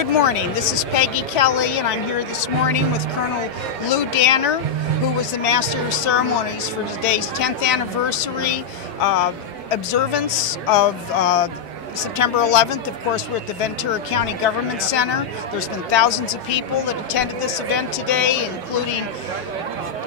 Good morning. This is Peggy Kelly, and I'm here this morning with Colonel Lou Danner, who was the Master of Ceremonies for today's 10th anniversary observance of September 11th. Of course, we're at the Ventura County Government Center. There's been thousands of people that attended this event today, including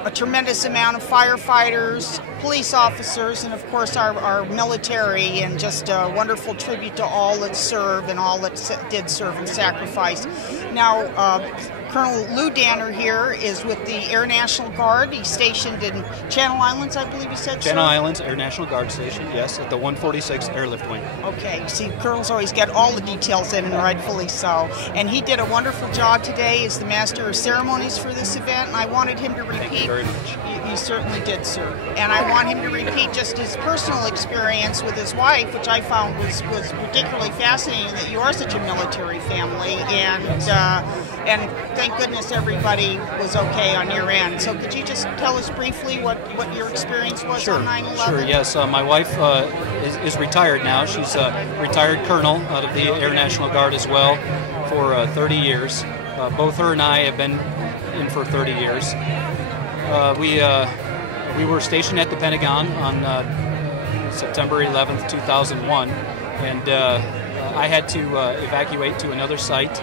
a tremendous amount of firefighters, police officers, and of course our military, and just a wonderful tribute to all that served and all that did serve and sacrifice. Now, Colonel Lou Danner here is with the Air National Guard. He's stationed in Channel Islands, I believe you said, Channel Islands Air National Guard Station, yes, at the 146 Airlift Wing. Okay, you see, colonels always get all the details in, and rightfully so. And he did a wonderful job today as the Master of Ceremonies for this event, and I wanted him to repeat. Thank you very much. You certainly did, sir. And I want him to repeat just his personal experience with his wife, which I found was particularly fascinating, that you are such a military family, and thank goodness everybody was okay on your end. So could you just tell us briefly what your experience was on 9/11? Sure, yes. My wife is retired now. She's a retired colonel out of the Air National Guard as well for 30 years. Both her and I have been in for 30 years. We were stationed at the Pentagon on September 11th, 2001, and I had to evacuate to another site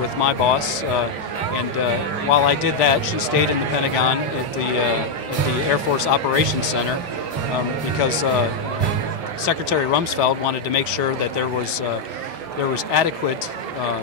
with my boss, and while I did that, she stayed in the Pentagon at the Air Force Operations Center because Secretary Rumsfeld wanted to make sure that there was adequate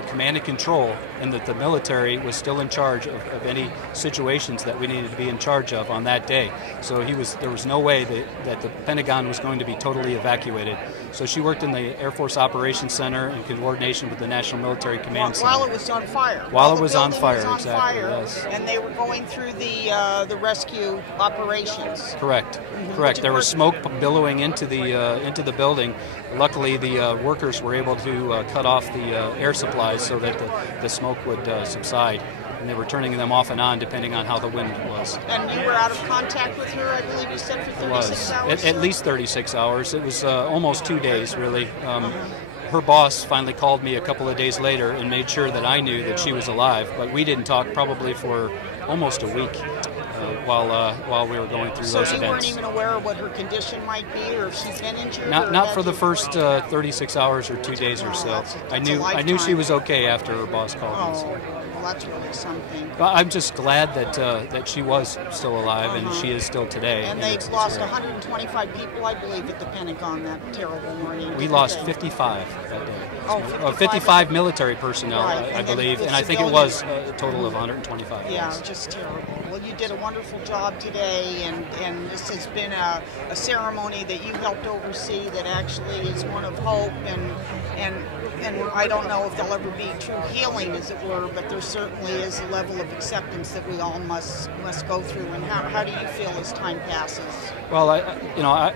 command and control, and that the military was still in charge of any situations that we needed to be in charge of on that day. So there was no way that the Pentagon was going to be totally evacuated. So she worked in the Air Force Operations Center in coordination with the National Military Command Center. While it was on fire. While it was on fire, exactly, yes. And they were going through the rescue operations. Correct. Correct. There was smoke billowing into the building. Luckily, the workers were able to cut off the air supplies so that the smoke would subside, and they were turning them off and on depending on how the wind was. And you were out of contact with her, I believe you said, for 36 hours? At least 36 hours. It was almost 2 days, really. Her boss finally called me a couple of days later and made sure that I knew that she was alive, but we didn't talk probably for almost a week. While we were going through those events. So you weren't even aware of what her condition might be, or if she's been injured? Not for the first 36 hours or 2 days or so. I knew she was okay after her boss called me. So. Well, that's really something. I'm just glad that she was still alive, and she is still today. And they lost 125 people, I believe, at the Pentagon that terrible morning. We lost 55 that day. Oh, 55 military personnel, right. I believe, and I think it was a total of 125. Yeah, yes. Just terrible. Well, you did a wonderful job today, and this has been a ceremony that you helped oversee that actually is one of hope, and I don't know if there'll ever be true healing, as it were, but there certainly is a level of acceptance that we all must go through. And how do you feel as time passes? Well,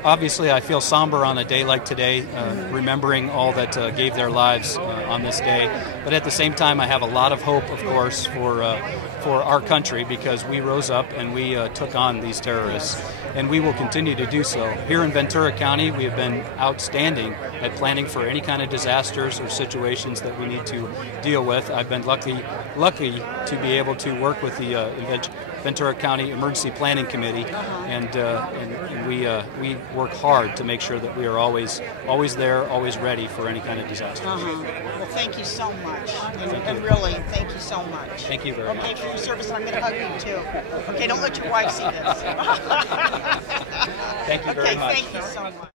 obviously I feel somber on a day like today, remembering all that gave their lives on this day. But at the same time, I have a lot of hope, of course, for our country, because we rose up and we took on these terrorists, and we will continue to do so. Here in Ventura County, we have been outstanding at planning for any kind of disasters or situations that we need to deal with. I've been lucky to be able to work with the Ventura County Emergency Planning Committee, and we work hard to make sure that we are always there, always ready for any kind of disaster. Well, thank you so much, and really, thank you so much. Thank you very much. Okay, for your service, I'm going to hug you too. Okay, don't let your wife see this. Thank you very much. Okay, thank you so much.